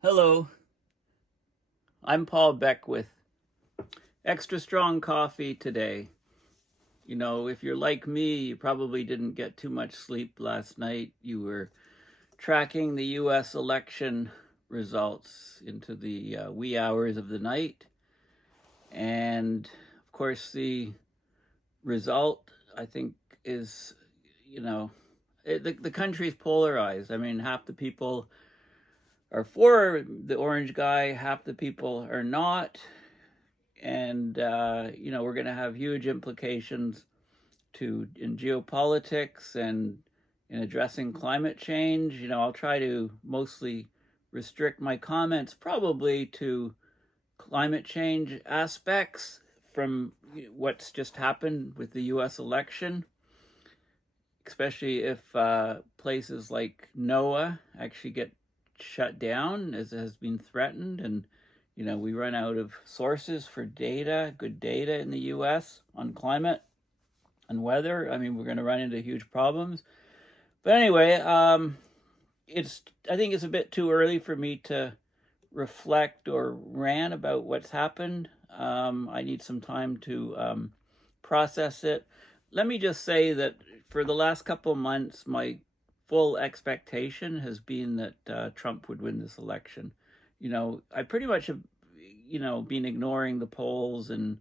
Hello, I'm Paul Beck with Extra Strong Coffee today. You know, if you're like me, you probably didn't get too much sleep last night. You were tracking the US election results into the wee hours of the night. And of course, the result, I think, is, the country's polarized. I mean, half the people are for the orange guy, half the people are not. And, we're going to have huge implications in geopolitics and in addressing climate change. I'll try to mostly restrict my comments probably to climate change aspects from what's just happened with the US election, especially if places like NOAA actually get shut down, as has been threatened, and we run out of sources for data, good data in the US on climate and weather. I mean, we're going to run into huge problems. But anyway, I think it's a bit too early for me to reflect or rant about what's happened. I need some time to process it. Let me just say that for the last couple of months, my full expectation has been that Trump would win this election. I pretty much have, been ignoring the polls and,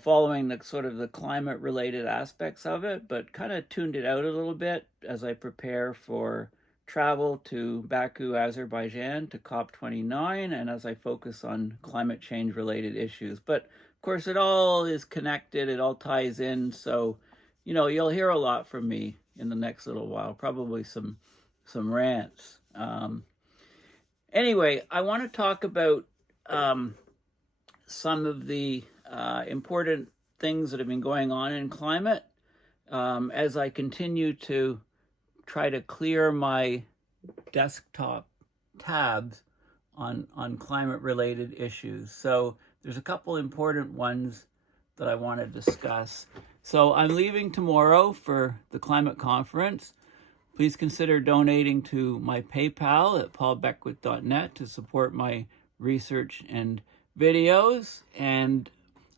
following the sort of the climate related aspects of it, but kind of tuned it out a little bit as I prepare for travel to Baku, Azerbaijan to COP29, and as I focus on climate change related issues. But of course, it all is connected, it all ties in. So, you'll hear a lot from me in the next little while, probably some rants. Anyway, I want to talk about some of the important things that have been going on in climate as I continue to try to clear my desktop tabs on climate-related issues. So there's a couple important ones that I want to discuss. So I'm leaving tomorrow for the climate conference. Please consider donating to my PayPal at paulbeckwith.net to support my research and videos. And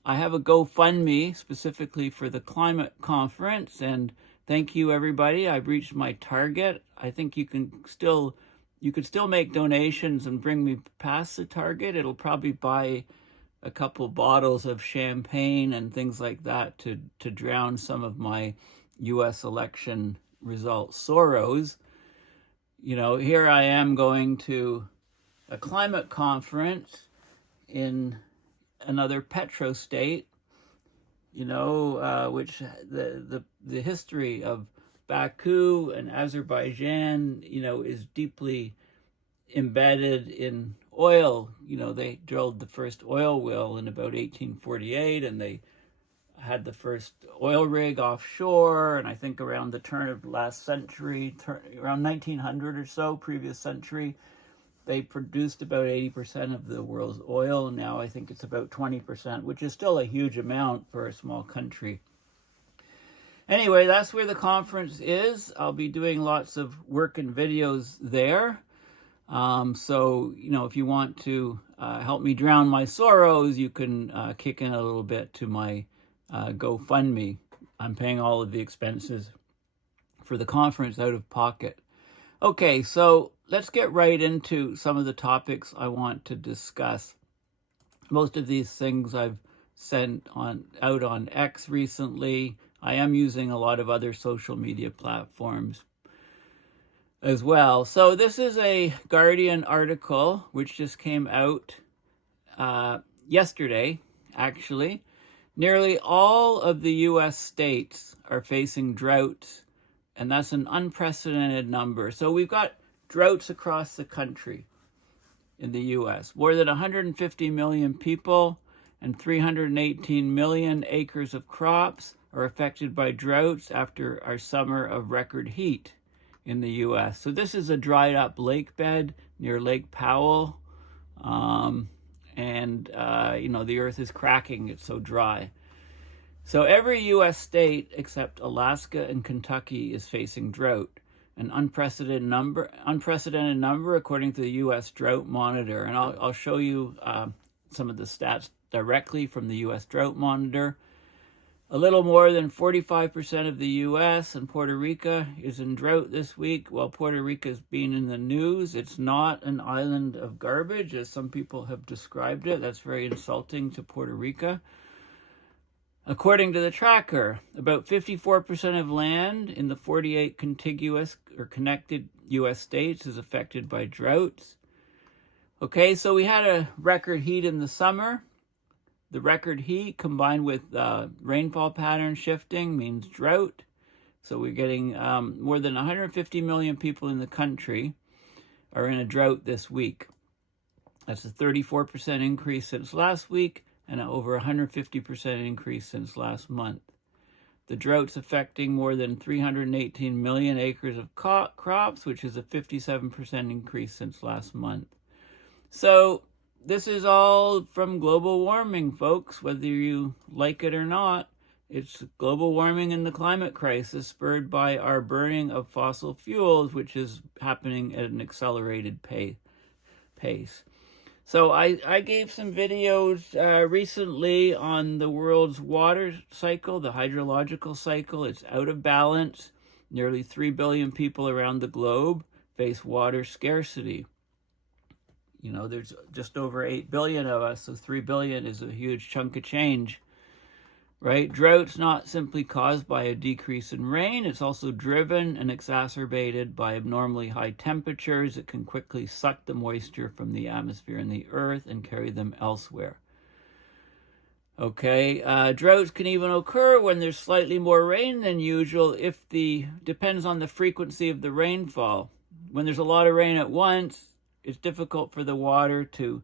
I have a GoFundMe specifically for the climate conference. And thank you, everybody. I've reached my target. I think you could still make donations and bring me past the target. It'll probably buy a couple bottles of champagne and things like that to drown some of my US election result sorrows. Here I am going to a climate conference in another petro state, which the history of Baku and Azerbaijan, is deeply embedded in oil. They drilled the first oil well in about 1848, and they had the first oil rig offshore, and I think around the turn of last century, around 1900 or so, previous century, they produced about 80% of the world's oil. Now I think it's about 20%, which is still a huge amount for a small country. Anyway, that's where the conference is. I'll be doing lots of work and videos there. So, if you want to help me drown my sorrows, you can kick in a little bit to my GoFundMe. I'm paying all of the expenses for the conference out of pocket. Okay, so let's get right into some of the topics I want to discuss. Most of these things I've sent out on X recently. I am using a lot of other social media platforms as well. So this is a Guardian article which just came out yesterday, actually. Nearly all of the U.S. states are facing droughts, and that's an unprecedented number. So we've got droughts across the country in the U.S. More than 150 million people and 318 million acres of crops are affected by droughts after our summer of record heat in the U.S. So this is a dried up lake bed near Lake Powell. The earth is cracking, it's so dry. So every U.S. state except Alaska and Kentucky is facing drought. an unprecedented number according to the U.S. Drought Monitor. And I'll show you some of the stats directly from the U.S. Drought Monitor. A little more than 45% of the U.S. and Puerto Rico is in drought this week. While Puerto Rico is being in the news, it's not an island of garbage, as some people have described it. That's very insulting to Puerto Rico. According to the tracker, about 54% of land in the 48 contiguous or connected U.S. states is affected by droughts. Okay, so we had a record heat in the summer. The record heat combined with rainfall pattern shifting means drought. So we're getting more than 150 million people in the country are in a drought this week. That's a 34% increase since last week and over 150% increase since last month. The drought's affecting more than 318 million acres of crops, which is a 57% increase since last month. So this is all from global warming, folks, whether you like it or not. It's global warming and the climate crisis spurred by our burning of fossil fuels, which is happening at an accelerated pace. So I gave some videos recently on the world's water cycle, the hydrological cycle. It's out of balance. Nearly 3 billion people around the globe face water scarcity. You know, there's just over 8 billion of us, so 3 billion is a huge chunk of change, right? Drought's not simply caused by a decrease in rain. It's also driven and exacerbated by abnormally high temperatures. It can quickly suck the moisture from the atmosphere and the earth and carry them elsewhere. Okay, droughts can even occur when there's slightly more rain than usual depends on the frequency of the rainfall. When there's a lot of rain at once, it's difficult for the water to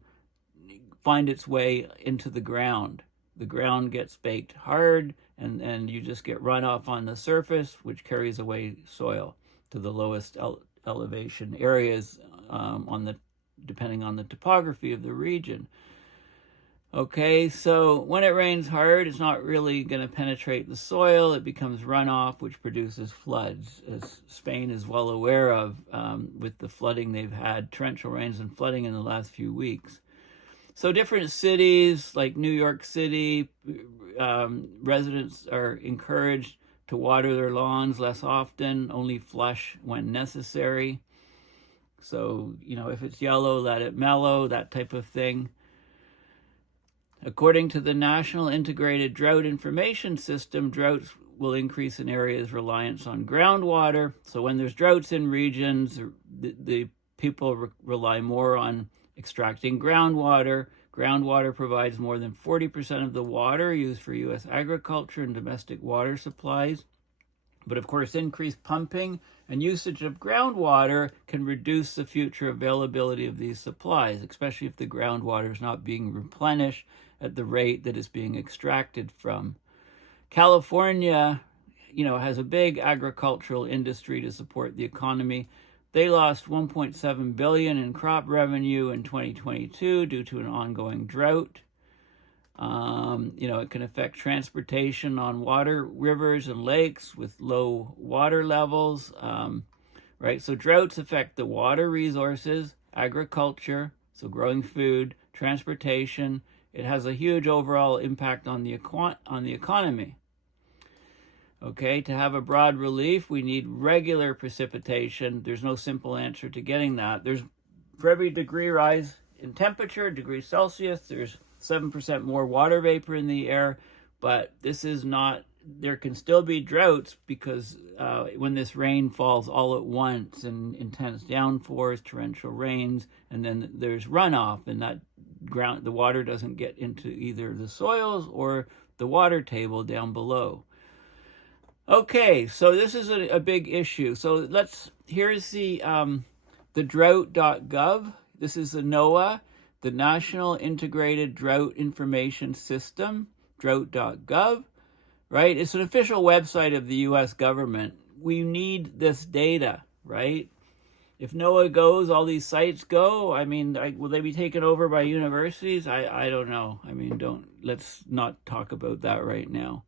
find its way into the ground. The ground gets baked hard, and you just get runoff on the surface, which carries away soil to the lowest elevation areas depending on the topography of the region. Okay, so when it rains hard, it's not really going to penetrate the soil. It becomes runoff, which produces floods, as Spain is well aware of with the flooding they've had, torrential rains and flooding in the last few weeks. So different cities like New York City, residents are encouraged to water their lawns less often, only flush when necessary. So, you know, if it's yellow, let it mellow, that type of thing. According to the National Integrated Drought Information System, droughts will increase in areas reliance on groundwater. So when there's droughts in regions, the people rely more on extracting groundwater. Groundwater provides more than 40% of the water used for U.S. agriculture and domestic water supplies. But of course, increased pumping and usage of groundwater can reduce the future availability of these supplies, especially if the groundwater is not being replenished at the rate that it's being extracted from. California, you know, has a big agricultural industry to support the economy. They lost $1.7 billion in crop revenue in 2022 due to an ongoing drought. You know, it can affect transportation on water, rivers, and lakes with low water levels, right? So droughts affect the water resources, agriculture, so growing food, transportation. It has a huge overall impact on the economy. Okay, to have a broad relief, we need regular precipitation. There's no simple answer to getting that. For every degree rise in temperature, degrees Celsius, there's 7% more water vapor in the air, but there can still be droughts because when this rain falls all at once in intense downpours, torrential rains, and then there's runoff, and the water doesn't get into either the soils or the water table down below. Okay, so this is a big issue. So here's the Drought.gov. This is the NOAA, the National Integrated Drought Information System, Drought.gov, right? It's an official website of the U.S. government. We need this data, right? If NOAA goes, all these sites go. I mean, will they be taken over by universities? I don't know. I mean, let's not talk about that right now.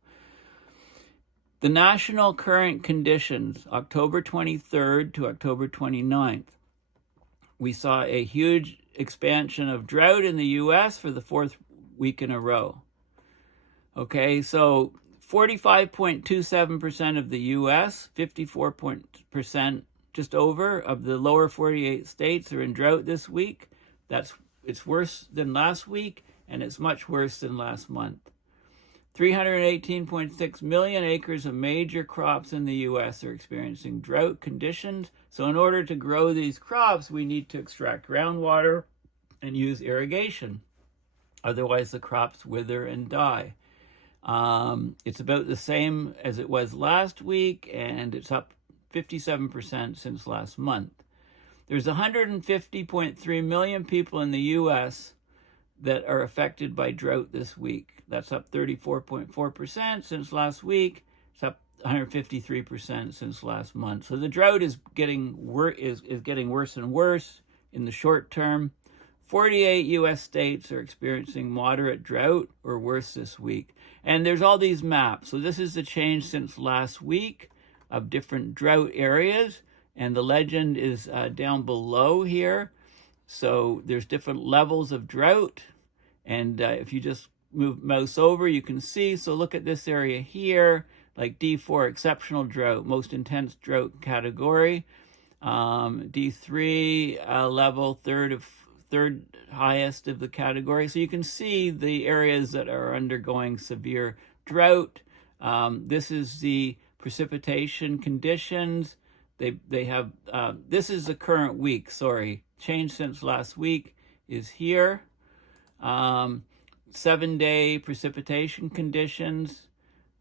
The national current conditions, October 23rd to October 29th. We saw a huge expansion of drought in the U.S. for the 4th week in a row. Okay, so 45.27% of the U.S., 54% just over of the lower 48 states are in drought this week. It's worse than last week, and it's much worse than last month. 318.6 million acres of major crops in the U.S. are experiencing drought conditions. So in order to grow these crops, we need to extract groundwater and use irrigation. Otherwise, the crops wither and die. It's about the same as it was last week, and it's up 57% since last month. There's 150.3 million people in the U.S. that are affected by drought this week. That's up 34.4% since last week. It's up 153% since last month. So the drought is getting worse and worse in the short term. 48 U.S. states are experiencing moderate drought or worse this week. And there's all these maps. So this is the change since last week of different drought areas. And the legend is down below here. So there's different levels of drought. And if you just move mouse over, you can see. So look at this area here, like D4, exceptional drought, most intense drought category. D3 level, third highest of the category. So you can see the areas that are undergoing severe drought. This is the precipitation conditions. They have, this is the current week, sorry. Change since last week is here. 7-day precipitation conditions.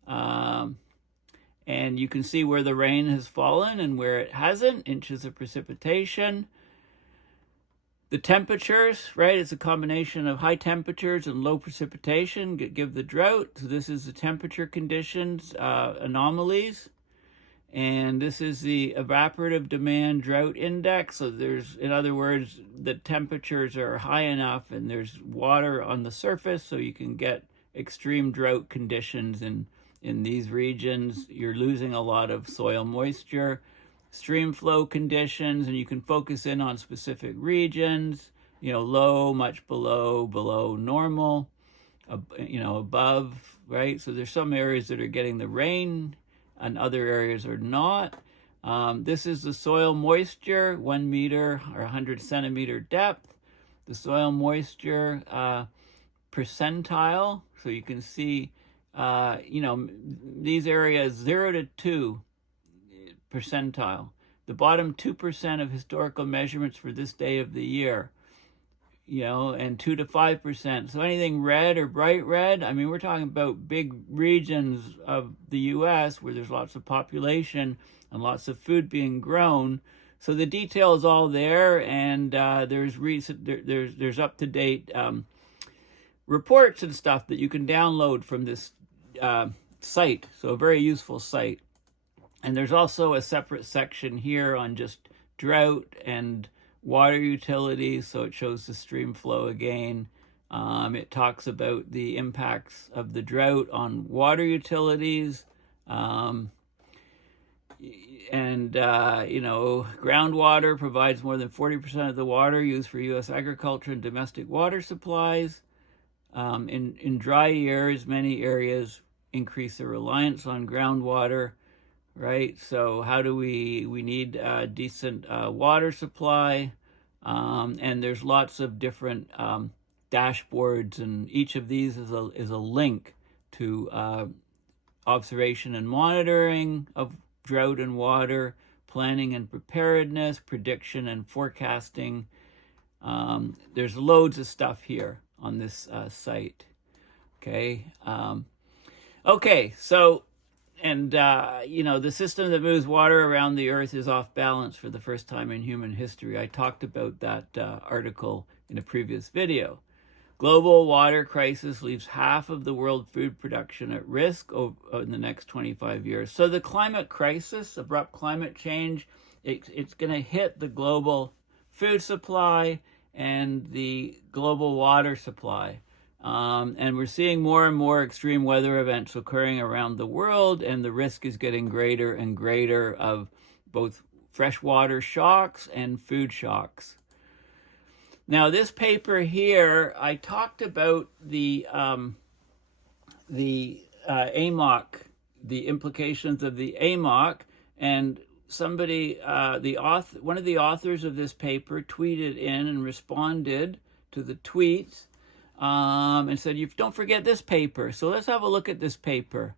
And you can see where the rain has fallen and where it hasn't, inches of precipitation. The temperatures, right, it's a combination of high temperatures and low precipitation give the drought. So this is the temperature conditions, anomalies. And this is the evaporative demand drought index. So there's, in other words, the temperatures are high enough and there's water on the surface so you can get extreme drought conditions in these regions. You're losing a lot of soil moisture. Stream flow conditions, and you can focus in on specific regions, low, much below normal, above, right? So there's some areas that are getting the rain and other areas are not. This is the soil moisture, 1 meter or 100 centimeter depth. The soil moisture percentile, so you can see, these areas 0 to 2 percentile. The bottom 2% of historical measurements for this day of the year, and 2 to 5%. So anything red or bright red, I mean, we're talking about big regions of the U.S. where there's lots of population and lots of food being grown. So the detail is all there, and there's up-to-date reports and stuff that you can download from this site. So a very useful site. And there's also a separate section here on just drought and water utilities, so it shows the stream flow again. It talks about the impacts of the drought on water utilities. Groundwater provides more than 40% of the water used for U.S. agriculture and domestic water supplies. In dry years, many areas increase their reliance on groundwater. Right, so how do we need a decent water supply, and there's lots of different dashboards, and each of these is a link to observation and monitoring of drought and water, planning and preparedness, prediction and forecasting. There's loads of stuff here on this site. Okay, so. And, the system that moves water around the earth is off balance for the first time in human history. I talked about that article in a previous video. Global water crisis leaves half of the world food production at risk in the next 25 years. So the climate crisis, abrupt climate change, it's going to hit the global food supply and the global water supply. And we're seeing more and more extreme weather events occurring around the world, and the risk is getting greater and greater of both freshwater shocks and food shocks. Now, this paper here, I talked about the AMOC, the implications of the AMOC, and somebody, one of the authors of this paper tweeted in and responded to the tweets and said, don't forget this paper. So let's have a look at this paper.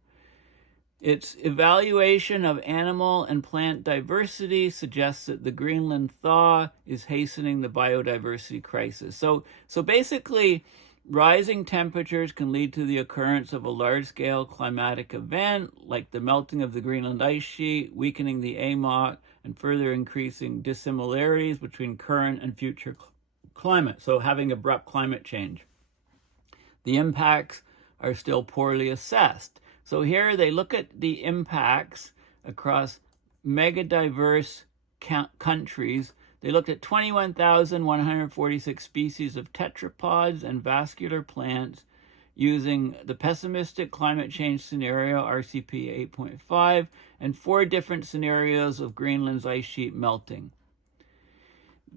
Its evaluation of animal and plant diversity suggests that the Greenland thaw is hastening the biodiversity crisis. So basically, rising temperatures can lead to the occurrence of a large-scale climatic event like the melting of the Greenland ice sheet, weakening the AMOC, and further increasing dissimilarities between current and future climate. So having abrupt climate change. The impacts are still poorly assessed. So here they look at the impacts across mega diverse countries. They looked at 21,146 species of tetrapods and vascular plants using the pessimistic climate change scenario, RCP 8.5, and 4 different scenarios of Greenland's ice sheet melting.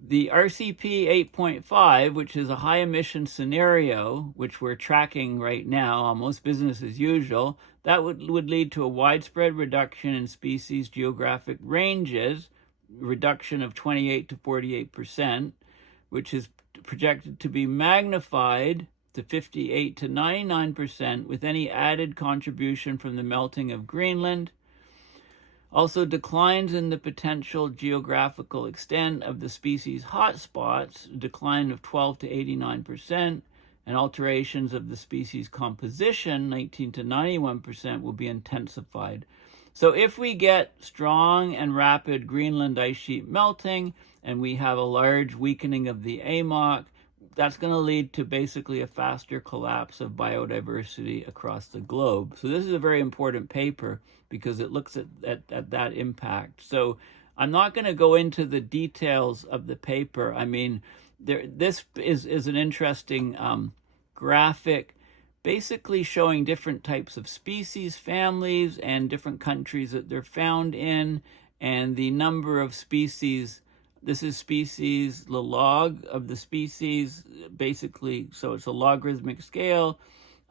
The RCP 8.5, which is a high emission scenario, which we're tracking right now, almost business as usual, that would lead to a widespread reduction in species geographic ranges, reduction of 28 to 48%, which is projected to be magnified to 58 to 99% with any added contribution from the melting of Greenland. Also, declines in the potential geographical extent of the species hotspots, a decline of 12 to 89%, and alterations of the species composition, 19 to 91%, will be intensified. So if we get strong and rapid Greenland ice sheet melting, and we have a large weakening of the AMOC, that's going to lead to basically a faster collapse of biodiversity across the globe. So this is a very important paper because it looks at that impact. So I'm not going to go into the details of the paper. I mean, this is an interesting graphic basically showing different types of species, families, and different countries that they're found in, and the number of species. This is species, the log of the species, basically, so it's a logarithmic scale,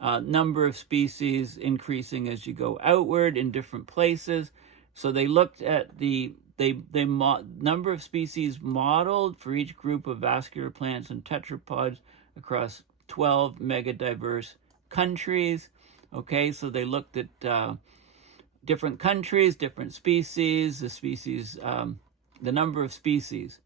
number of species increasing as you go outward in different places. So they looked at the number of species modeled for each group of vascular plants and tetrapods across 12 megadiverse countries. Okay, so they looked at different countries, different species, the number of species.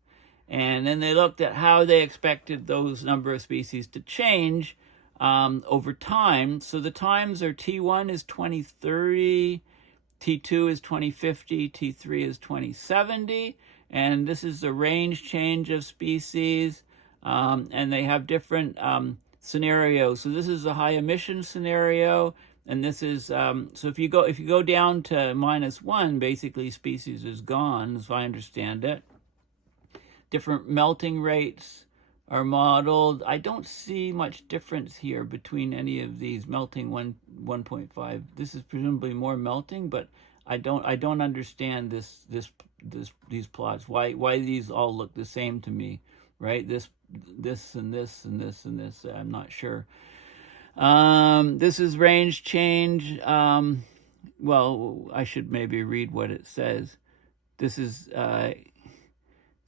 And then they looked at how they expected those number of species to change over time. So the times are T1 is 2030, T2 is 2050, T3 is 2070. And this is the range change of species. And they have different scenarios. So this is a high emission scenario. And this is, so if you go down to -1, basically species is gone, as I understand it. Different melting rates are modeled. I don't see much difference here between any of these melting 1.5. This is presumably more melting, but I don't understand these plots. Why these all look the same to me, right? This and this and this and this. I'm not sure. This is range change. Well, I should maybe read what it says. This is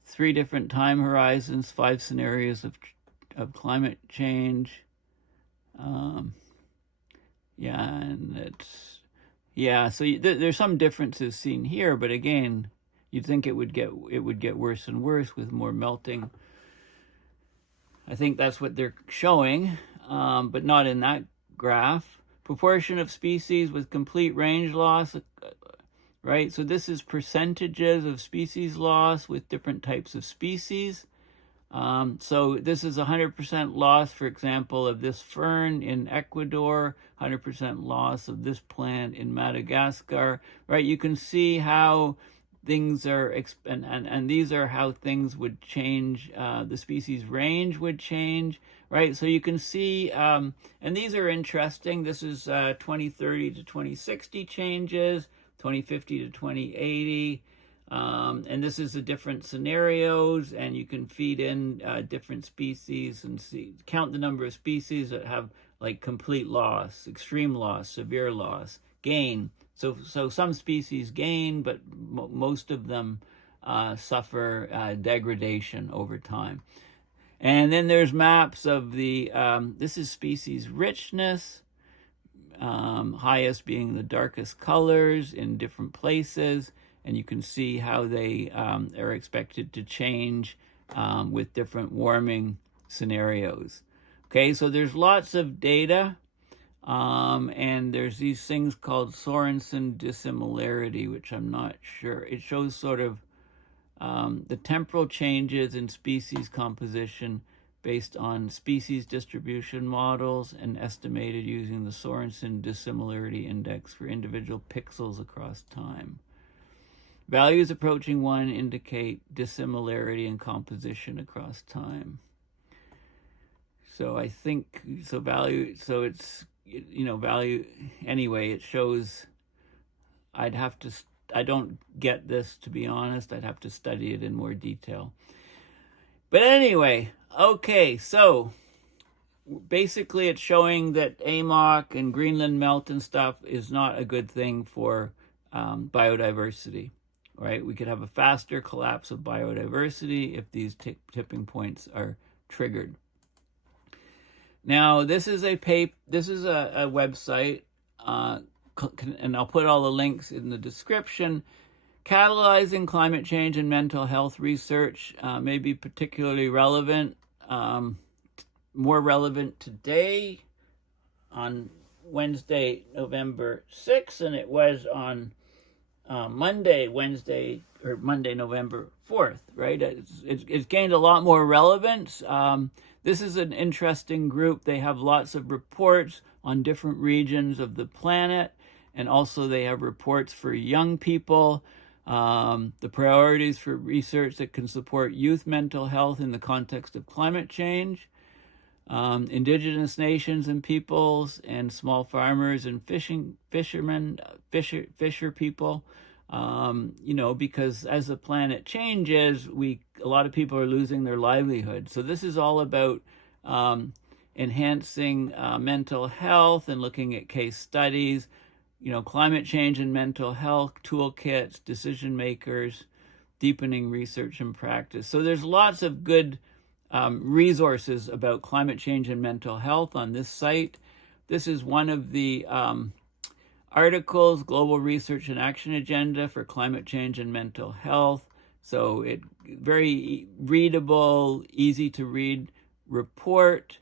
3 different time horizons, 5 scenarios of climate change. So there's some differences seen here, but again, you'd think it would get worse and worse with more melting. I think that's what they're showing, but not in that graph. Proportion of species with complete range loss, right? So this is percentages of species loss with different types of species. So this is 100% loss, for example, of this fern in Ecuador, 100% loss of this plant in Madagascar, right? You can see how things are, and these are how things would change, the species range would change, right? So you can see, and these are interesting. This is 2030 to 2060 changes, 2050 to 2080. And this is the different scenarios, and you can feed in different species and count the number of species that have like complete loss, extreme loss, severe loss, gain. So some species gain, but most of them suffer degradation over time. And then there's maps of the, this is species richness, highest being the darkest colors in different places. And you can see how they are expected to change with different warming scenarios. Okay, so there's lots of data. And there's these things called Sorensen dissimilarity, which I'm not sure. It shows sort of the temporal changes in species composition based on species distribution models and estimated using the Sorensen dissimilarity index for individual pixels across time. Values approaching 1 indicate dissimilarity in composition across time. So I think, so value, so it's, value, anyway, it shows, I don't get this, to be honest. I'd have to study it in more detail. But anyway, okay, so basically it's showing that AMOC and Greenland melt and stuff is not a good thing for biodiversity, right? We could have a faster collapse of biodiversity if these tipping points are triggered. Now, this is a website, and I'll put all the links in the description. Catalyzing climate change and mental health research may be particularly relevant, more relevant today on Wednesday, November 6th, than it was on Monday, November 4th, right? It's gained a lot more relevance. This is an interesting group. They have lots of reports on different regions of the planet, and also they have reports for young people, the priorities for research that can support youth mental health in the context of climate change, indigenous nations and peoples, and small farmers and fisher people. Because as the planet changes, a lot of people are losing their livelihood. So this is all about enhancing mental health and looking at case studies, climate change and mental health toolkits, decision makers, deepening research and practice. So there's lots of good resources about climate change and mental health on this site. This is one of the articles, Global Research and Action Agenda for Climate Change and Mental Health. So it very readable, easy to read report,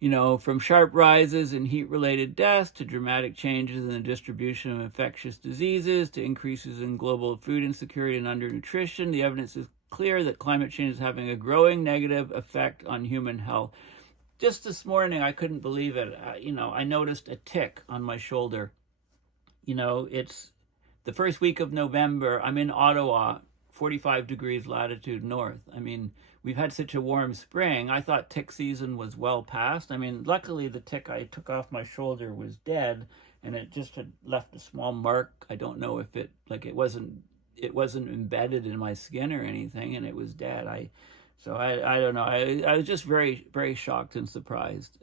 from sharp rises in heat-related deaths to dramatic changes in the distribution of infectious diseases to increases in global food insecurity and undernutrition. The evidence is clear that climate change is having a growing negative effect on human health. Just this morning, I couldn't believe it. I noticed a tick on my shoulder. It's the first week of November. I'm in Ottawa, 45 degrees latitude north. We've had such a warm spring. I thought tick season was well past. Luckily the tick I took off my shoulder was dead, and it just had left a small mark. I don't know if it wasn't embedded in my skin or anything, and it was dead. I don't know. I was just very, very shocked and surprised.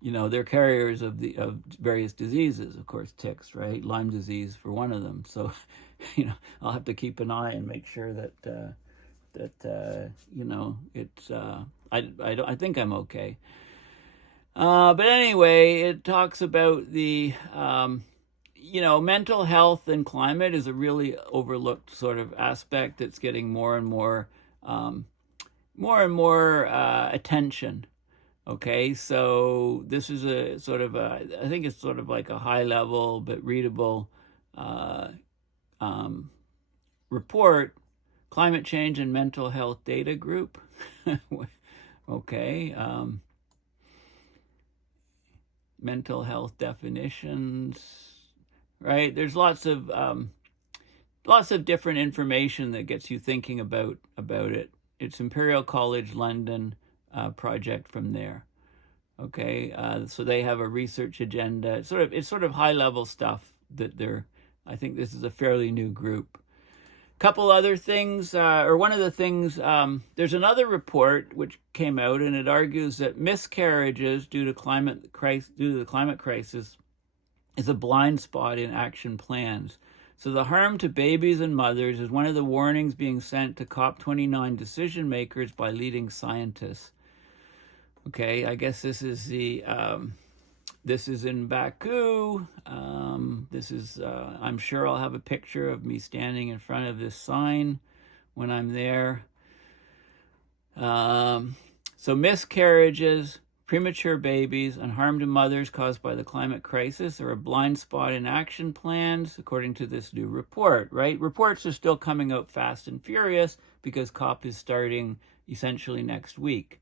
They're carriers of various diseases, of course, ticks, right? Lyme disease for one of them. So, I'll have to keep an eye and make sure that it's. I think I'm okay. But anyway, it talks about the mental health and climate is a really overlooked sort of aspect that's getting more and more attention. Okay, so this is a sort of I think it's sort of like a high level but readable report, Climate Change and Mental Health Data Group. Okay, mental health definitions, right? There's lots of lots of different information that gets you thinking about it. It's Imperial College London project from there. Okay, so they have a research agenda. It's sort of high level stuff that they're. I think this is a fairly new group. Couple other things, or one of the things, there's another report which came out, and it argues that miscarriages due to the climate crisis is a blind spot in action plans. So the harm to babies and mothers is one of the warnings being sent to COP29 decision makers by leading scientists. Okay, I guess this is this is in Baku. I'm sure I'll have a picture of me standing in front of this sign when I'm there. So miscarriages, premature babies, and harm to mothers caused by the climate crisis are a blind spot in action plans, according to this new report, right? Reports are still coming out fast and furious because COP is starting essentially next week.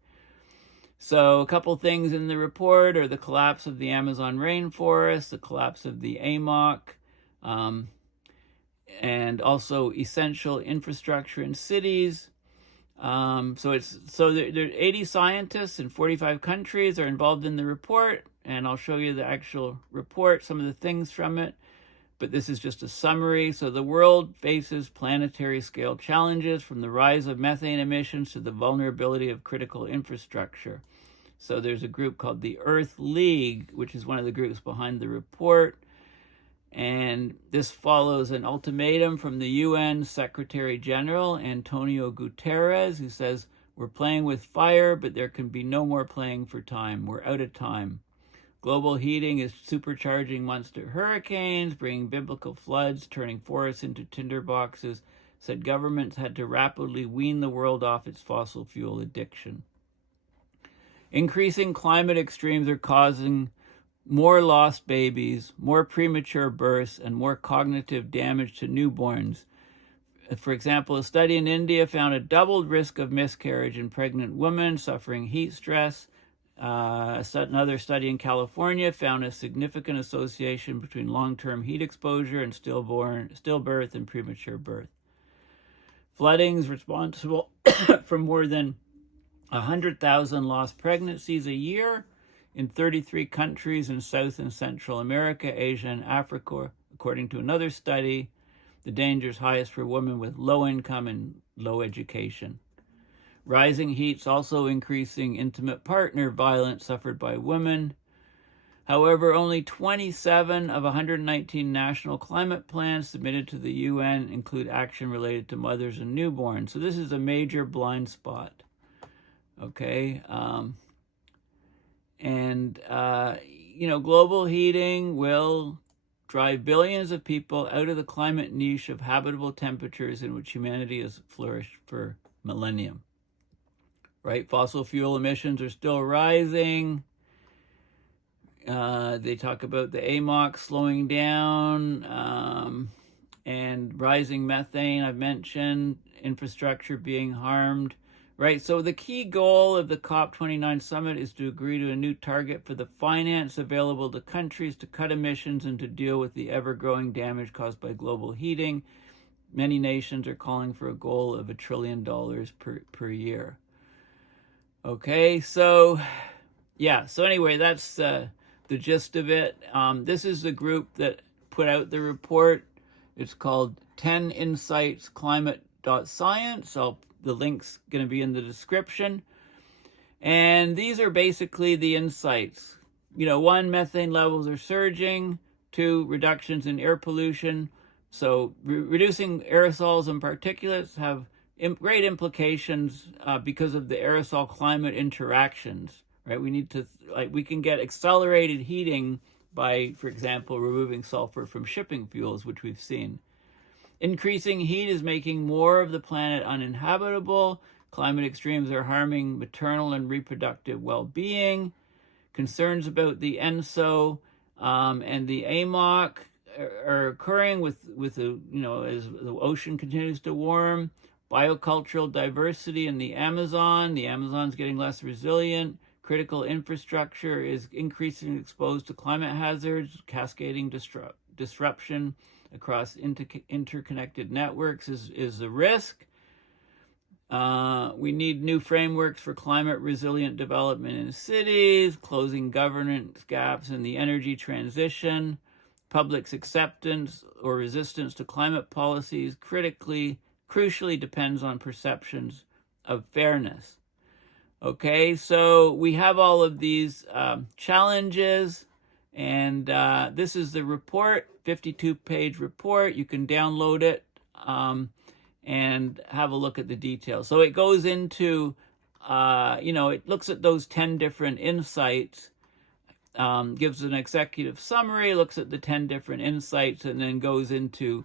So a couple things in the report are the collapse of the Amazon rainforest, the collapse of the AMOC, and also essential infrastructure in cities. So there are 80 scientists in 45 countries are involved in the report, and I'll show you the actual report, some of the things from it. But this is just a summary. So the world faces planetary scale challenges, from the rise of methane emissions to the vulnerability of critical infrastructure. So there's a group called the Earth League, which is one of the groups behind the report. And this follows an ultimatum from the UN Secretary General, Antonio Guterres, who says, "We're playing with fire, but there can be no more playing for time. We're out of time. Global heating is supercharging monster hurricanes, bringing biblical floods, turning forests into tinderboxes," said governments had to rapidly wean the world off its fossil fuel addiction. Increasing climate extremes are causing more lost babies, more premature births, and more cognitive damage to newborns. For example, a study in India found a doubled risk of miscarriage in pregnant women suffering heat stress. Another study in California found a significant association between long-term heat exposure and stillbirth and premature birth. Flooding is responsible for more than 100,000 lost pregnancies a year in 33 countries in South and Central America, Asia, and Africa, according to another study. The danger is highest for women with low income and low education. Rising heat's also increasing intimate partner violence suffered by women. However, only 27 of 119 national climate plans submitted to the UN include action related to mothers and newborns. So this is a major blind spot. Okay. Global heating will drive billions of people out of the climate niche of habitable temperatures in which humanity has flourished for millennium. Right? Fossil fuel emissions are still rising. They talk about the AMOC slowing down, and rising methane, I've mentioned, infrastructure being harmed. Right, so the key goal of the COP29 summit is to agree to a new target for the finance available to countries to cut emissions and to deal with the ever-growing damage caused by global heating. Many nations are calling for a goal of $1 trillion per year. Okay, so anyway, that's the gist of it. This is the group that put out the report. It's called 10 Insights Climate.science. The link's going to be in the description. And these are basically the insights. 1, methane levels are surging. 2, reductions in air pollution. So reducing aerosols and particulates have great implications because of the aerosol climate interactions, right? We can get accelerated heating by, for example, removing sulfur from shipping fuels, which we've seen. Increasing heat is making more of the planet uninhabitable. Climate extremes are harming maternal and reproductive well-being. Concerns about the ENSO and the AMOC are occurring with as the ocean continues to warm. Biocultural diversity in the Amazon's getting less resilient. Critical infrastructure is increasingly exposed to climate hazards, cascading disruption across interconnected networks is the risk. We need new frameworks for climate resilient development in cities, closing governance gaps in the energy transition, public's acceptance or resistance to climate policies crucially depends on perceptions of fairness. Okay, so we have all of these challenges, and this is the report, 52-page report. You can download it and have a look at the details. So it goes into, it looks at those 10 different insights, gives an executive summary, looks at the 10 different insights, and then goes into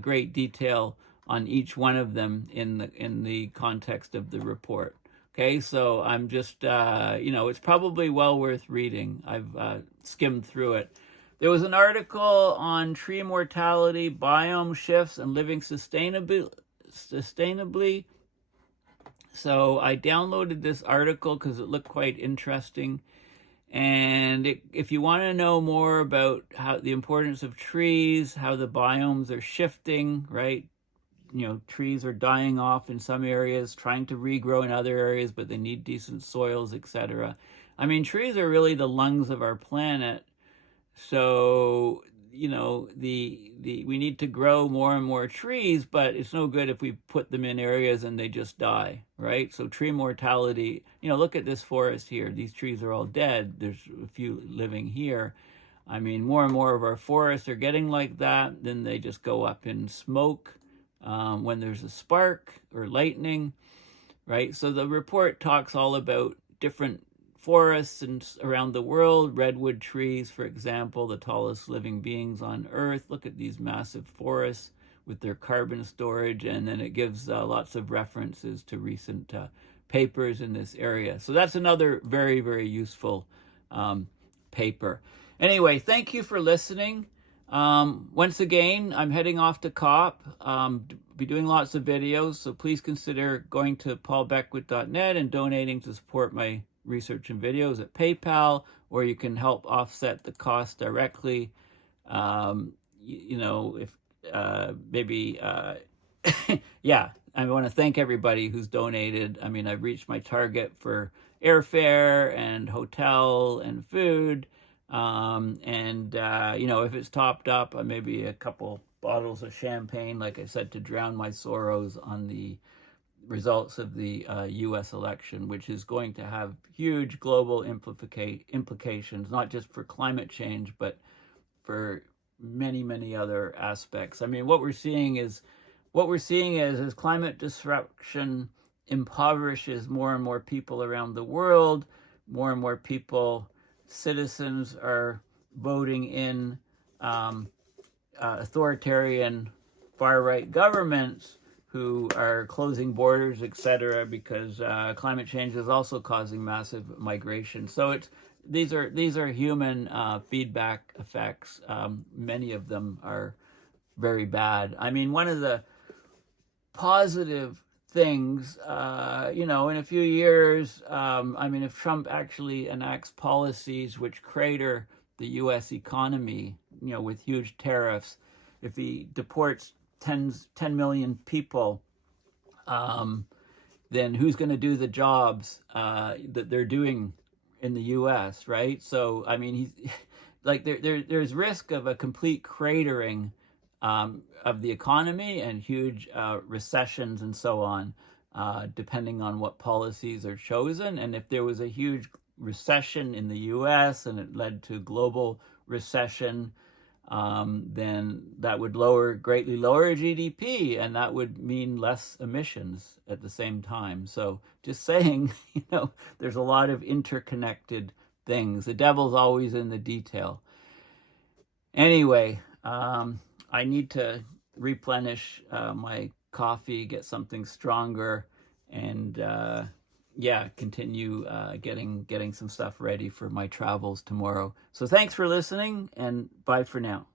great detail on each one of them in the context of the report. Okay, so I'm just, it's probably well worth reading. I've skimmed through it. There was an article on tree mortality, biome shifts, and living sustainably. So I downloaded this article because it looked quite interesting. And if you want to know more about how the importance of trees, how the biomes are shifting, right? Trees are dying off in some areas, trying to regrow in other areas, but they need decent soils, etc. I mean, trees are really the lungs of our planet. So, we need to grow more and more trees, but it's no good if we put them in areas and they just die, right? So tree mortality, look at this forest here. These trees are all dead. There's a few living here. I mean, more and more of our forests are getting like that. Then they just go up in smoke when there's a spark or lightning, right? So the report talks all about different forests around the world. Redwood trees, for example, the tallest living beings on Earth. Look at these massive forests with their carbon storage, and then it gives lots of references to recent papers in this area. So that's another very, very useful paper. Anyway, thank you for listening. Once again, I'm heading off to COP, be doing lots of videos, so please consider going to paulbeckwith.net and donating to support my research and videos at PayPal, or you can help offset the cost directly. If maybe, yeah, I want to thank everybody who's donated. I mean, I've reached my target for airfare and hotel and food. If it's topped up, maybe a couple bottles of champagne, like I said, to drown my sorrows on the results of the U.S. election, which is going to have huge global implications, not just for climate change, but for many, many other aspects. I mean, what we're seeing is as climate disruption impoverishes more and more people around the world, more and more people, citizens, are voting in authoritarian far-right governments who are closing borders, etc., because climate change is also causing massive migration. So these are human feedback effects. Many of them are very bad. I mean, one of the positive things, in a few years, if Trump actually enacts policies which crater the U.S. economy, with huge tariffs, if he deports 10 million people, then who's going to do the jobs that they're doing in the U.S., right? So, I mean, he's like there's risk of a complete cratering of the economy and huge recessions and so on, depending on what policies are chosen. And if there was a huge recession in the U.S. and it led to global recession, then that would greatly lower GDP, and that would mean less emissions at the same time. So just saying, there's a lot of interconnected things. The devil's always in the detail. Anyway, I need to replenish my coffee, get something stronger, and continue getting some stuff ready for my travels tomorrow. So thanks for listening, and bye for now.